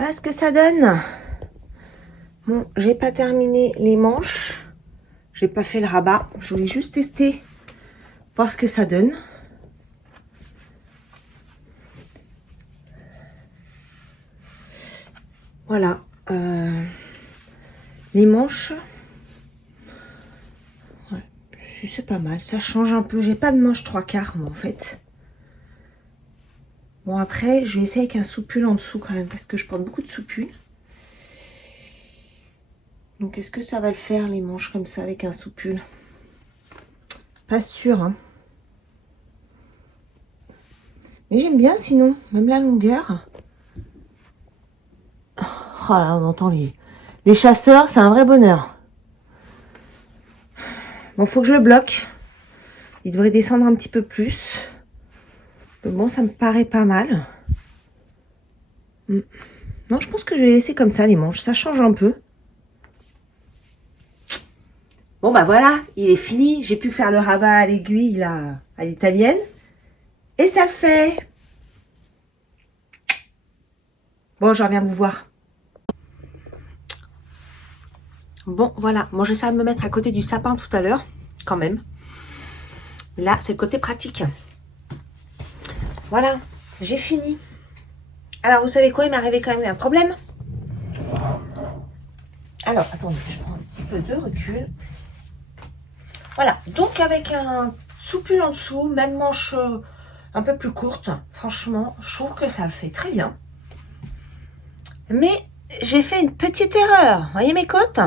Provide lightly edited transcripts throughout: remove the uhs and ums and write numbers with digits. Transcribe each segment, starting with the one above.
Voilà ce que ça donne. Bon, j'ai pas terminé les manches. J'ai pas fait le rabat. Je voulais juste tester, voir ce que ça donne. Voilà. Les manches. Ouais, c'est pas mal. Ça change un peu. J'ai pas de manche 3/4 moi en fait. Bon après, je vais essayer avec un soupule en dessous quand même parce que je porte beaucoup de soupule. Donc est-ce que ça va le faire les manches comme ça avec un soupule? Pas sûr, hein. Mais j'aime bien sinon, même la longueur. Oh là, on entend les chasseurs, c'est un vrai bonheur. Bon, faut que je le bloque. Il devrait descendre un petit peu plus. Mais bon, ça me paraît pas mal. Non, je pense que je vais laisser comme ça les manches. Ça change un peu. Bon, bah voilà, il est fini. J'ai plus que faire le rabat à l'aiguille, là, à l'italienne. Et ça le fait. Bon, je reviens vous voir. Bon, voilà. Moi, j'essaie de me mettre à côté du sapin tout à l'heure, quand même. Là, c'est le côté pratique. Voilà, j'ai fini. Alors, vous savez quoi? Il m'est arrivé quand même un problème. Alors, attendez, je prends un petit peu de recul. Voilà, donc avec un soupule en dessous, même manche un peu plus courte, franchement, je trouve que ça le fait très bien. Mais j'ai fait une petite erreur. Vous voyez mes côtes?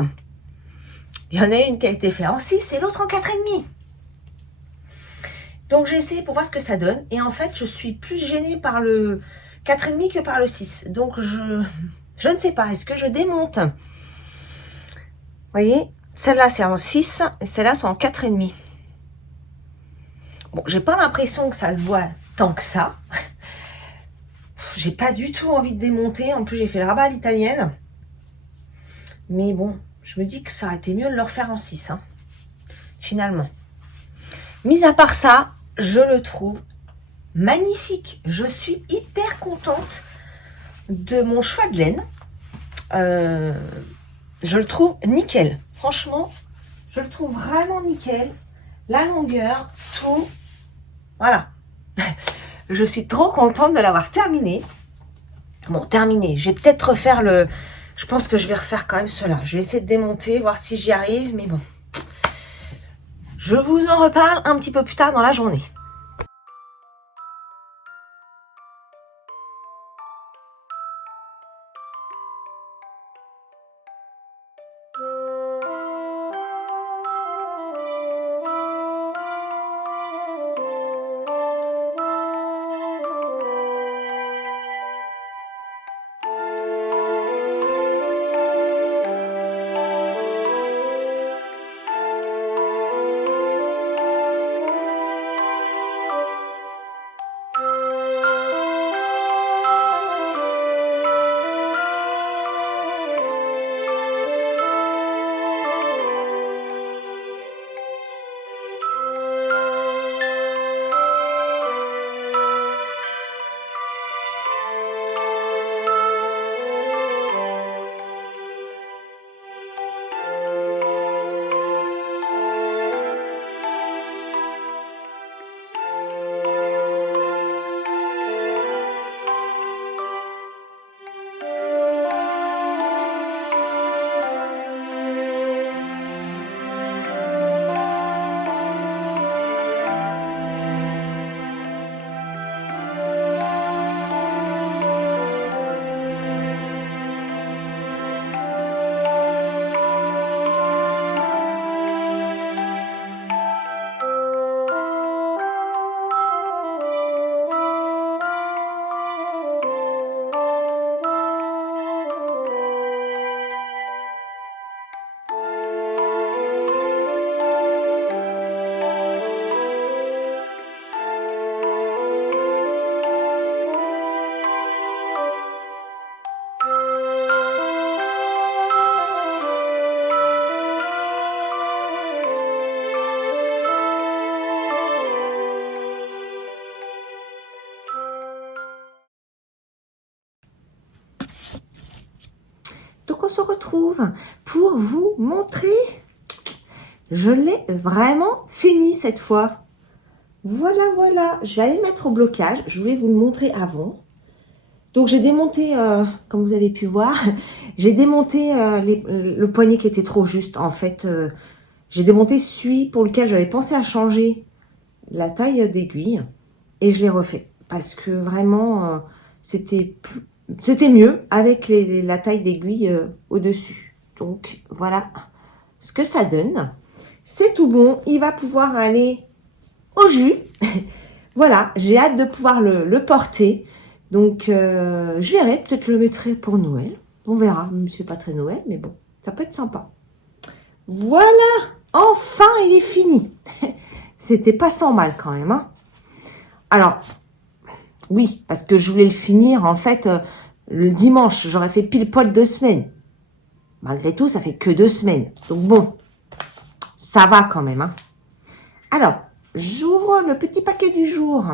Il y en a une qui a été faite en 6 et l'autre en 4,5. Donc j'ai essayé pour voir ce que ça donne. Et en fait, je suis plus gênée par le 4,5 que par le 6. Donc je ne sais pas, est-ce que je démonte? Vous voyez, celle-là c'est en 6 et celle-là c'est en 4,5. Bon, j'ai pas l'impression que ça se voit tant que ça. J'ai pas du tout envie de démonter. En plus, j'ai fait le rabat à l'italienne. Mais bon, je me dis que ça aurait été mieux de le refaire en 6, hein, finalement. Mis à part ça, je le trouve magnifique. Je suis hyper contente de mon choix de laine. Je le trouve nickel. Franchement, je le trouve vraiment nickel. La longueur, tout. Voilà. Je suis trop contente de l'avoir terminé. Bon, terminé. Je vais peut-être refaire le... Je pense que je vais refaire quand même cela. Je vais essayer de démonter, voir si j'y arrive. Mais bon. Je vous en reparle un petit peu plus tard dans la journée. on se retrouve pour vous montrer. Je l'ai vraiment fini cette fois. Voilà. Je vais aller le mettre au blocage. Je voulais vous le montrer avant. Donc, j'ai démonté, comme vous avez pu voir, j'ai démonté le poignet qui était trop juste. En fait, j'ai démonté celui pour lequel j'avais pensé à changer la taille d'aiguille. Et je l'ai refait. Parce que vraiment, c'était mieux avec la taille d'aiguille au-dessus. Donc, voilà ce que ça donne. C'est tout bon. Il va pouvoir aller au jus. Voilà, j'ai hâte de pouvoir le porter. Donc, je verrai. Peut-être je le mettrai pour Noël. On verra. Même si c'est pas très Noël, mais bon, ça peut être sympa. Voilà. Enfin, il est fini. C'était pas sans mal quand même. Hein. Alors, oui, parce que je voulais le finir, en fait, le dimanche. J'aurais fait pile poil 2 semaines. Malgré tout, ça fait que 2 semaines. Donc bon, ça va quand même. Hein. Alors, j'ouvre le petit paquet du jour.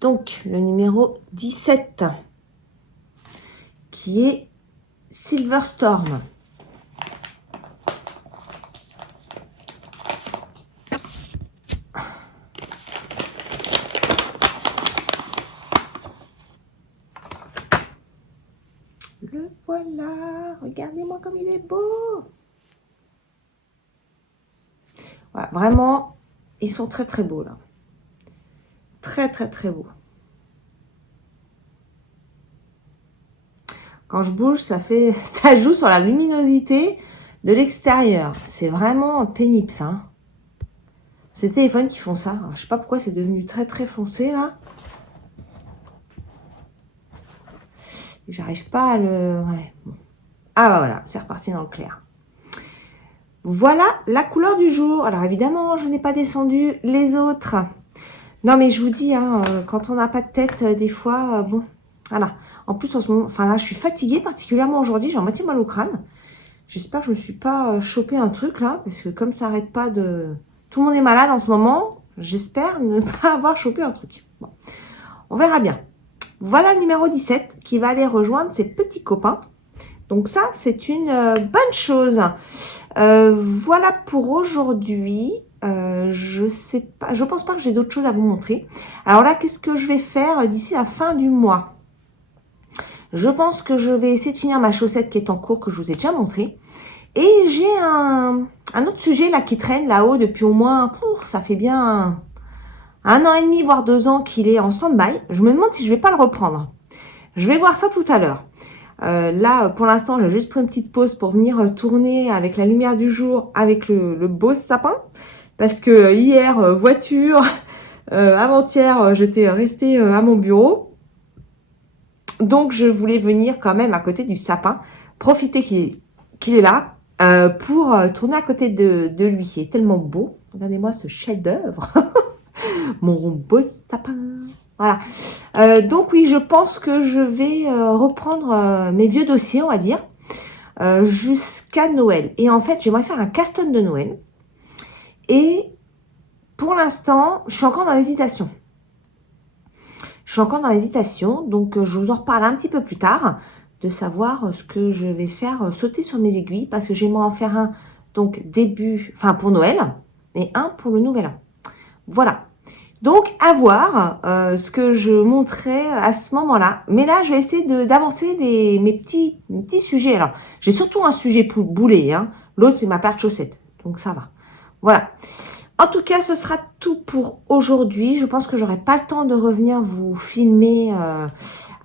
Donc, le numéro 17, qui est Silver Storm. Le voilà, regardez-moi comme il est beau. Voilà, vraiment, ils sont très très beaux là. Très beaux. Quand je bouge, ça joue sur la luminosité de l'extérieur. C'est vraiment pénible ça. Hein. C'est les téléphones qui font ça. Alors, je sais pas pourquoi c'est devenu très foncé là. J'arrive pas à le... Ouais. Ah bah voilà, c'est reparti dans le clair. Voilà la couleur du jour. Alors évidemment, je n'ai pas descendu les autres. Non mais je vous dis, hein, quand on n'a pas de tête, des fois, bon, voilà. En plus, en ce moment, enfin là, je suis fatiguée, particulièrement aujourd'hui, j'ai à moitié mal au crâne. J'espère que je me suis pas chopé un truc là, parce que comme ça arrête pas de... Tout le monde est malade en ce moment, j'espère ne pas avoir chopé un truc. Bon, on verra bien. Voilà le numéro 17 qui va aller rejoindre ses petits copains. Donc ça, c'est une bonne chose. Voilà pour aujourd'hui. Je sais pas, je pense pas que j'ai d'autres choses à vous montrer. Alors là, qu'est-ce que je vais faire d'ici la fin du mois? Je pense que je vais essayer de finir ma chaussette qui est en cours, que je vous ai déjà montré. Et j'ai un autre sujet là qui traîne là-haut depuis au moins, ça fait bien 1 an et demi, voire 2 ans qu'il est en stand-by. Je me demande si je vais pas le reprendre. Je vais voir ça tout à l'heure. Là, pour l'instant, j'ai juste pris une petite pause pour venir tourner avec la lumière du jour, avec le beau sapin. Parce que hier, voiture, avant-hier, j'étais restée à mon bureau. Donc, je voulais venir quand même à côté du sapin, profiter qu'il est là, pour tourner à côté de lui. Il est tellement beau. Regardez-moi ce chef-d'œuvre. Mon beau sapin. Voilà. Donc oui, je pense que je vais reprendre mes vieux dossiers, on va dire, jusqu'à Noël. Et en fait, j'aimerais faire un caston de Noël. Et pour l'instant, je suis encore dans l'hésitation. Donc je vous en reparle un petit peu plus tard, de savoir ce que je vais faire sauter sur mes aiguilles, parce que j'aimerais en faire un, donc pour Noël, et un pour le Nouvel An. Voilà. Donc, à voir ce que je montrerai à ce moment-là. Mais là, je vais essayer d'avancer mes petits sujets. Alors, j'ai surtout un sujet pour boulet. Hein. L'autre, c'est ma paire de chaussettes. Donc, ça va. Voilà. En tout cas, ce sera tout pour aujourd'hui. Je pense que j'aurai pas le temps de revenir vous filmer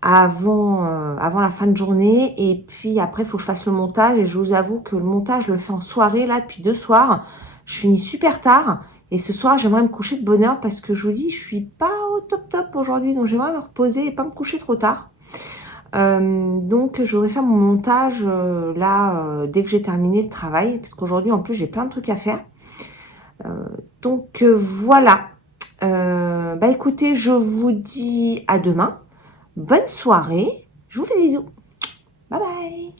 avant la fin de journée. Et puis, après, il faut que je fasse le montage. Et je vous avoue que le montage, je le fais en soirée, là, depuis 2 soirs. Je finis super tard. Et ce soir, j'aimerais me coucher de bonne heure parce que je vous dis, je suis pas au top aujourd'hui. Donc, j'aimerais me reposer et pas me coucher trop tard. Donc, je voudrais faire mon montage dès que j'ai terminé le travail. Parce qu'aujourd'hui, en plus, j'ai plein de trucs à faire. Voilà. Écoutez, je vous dis à demain. Bonne soirée. Je vous fais des bisous. Bye bye.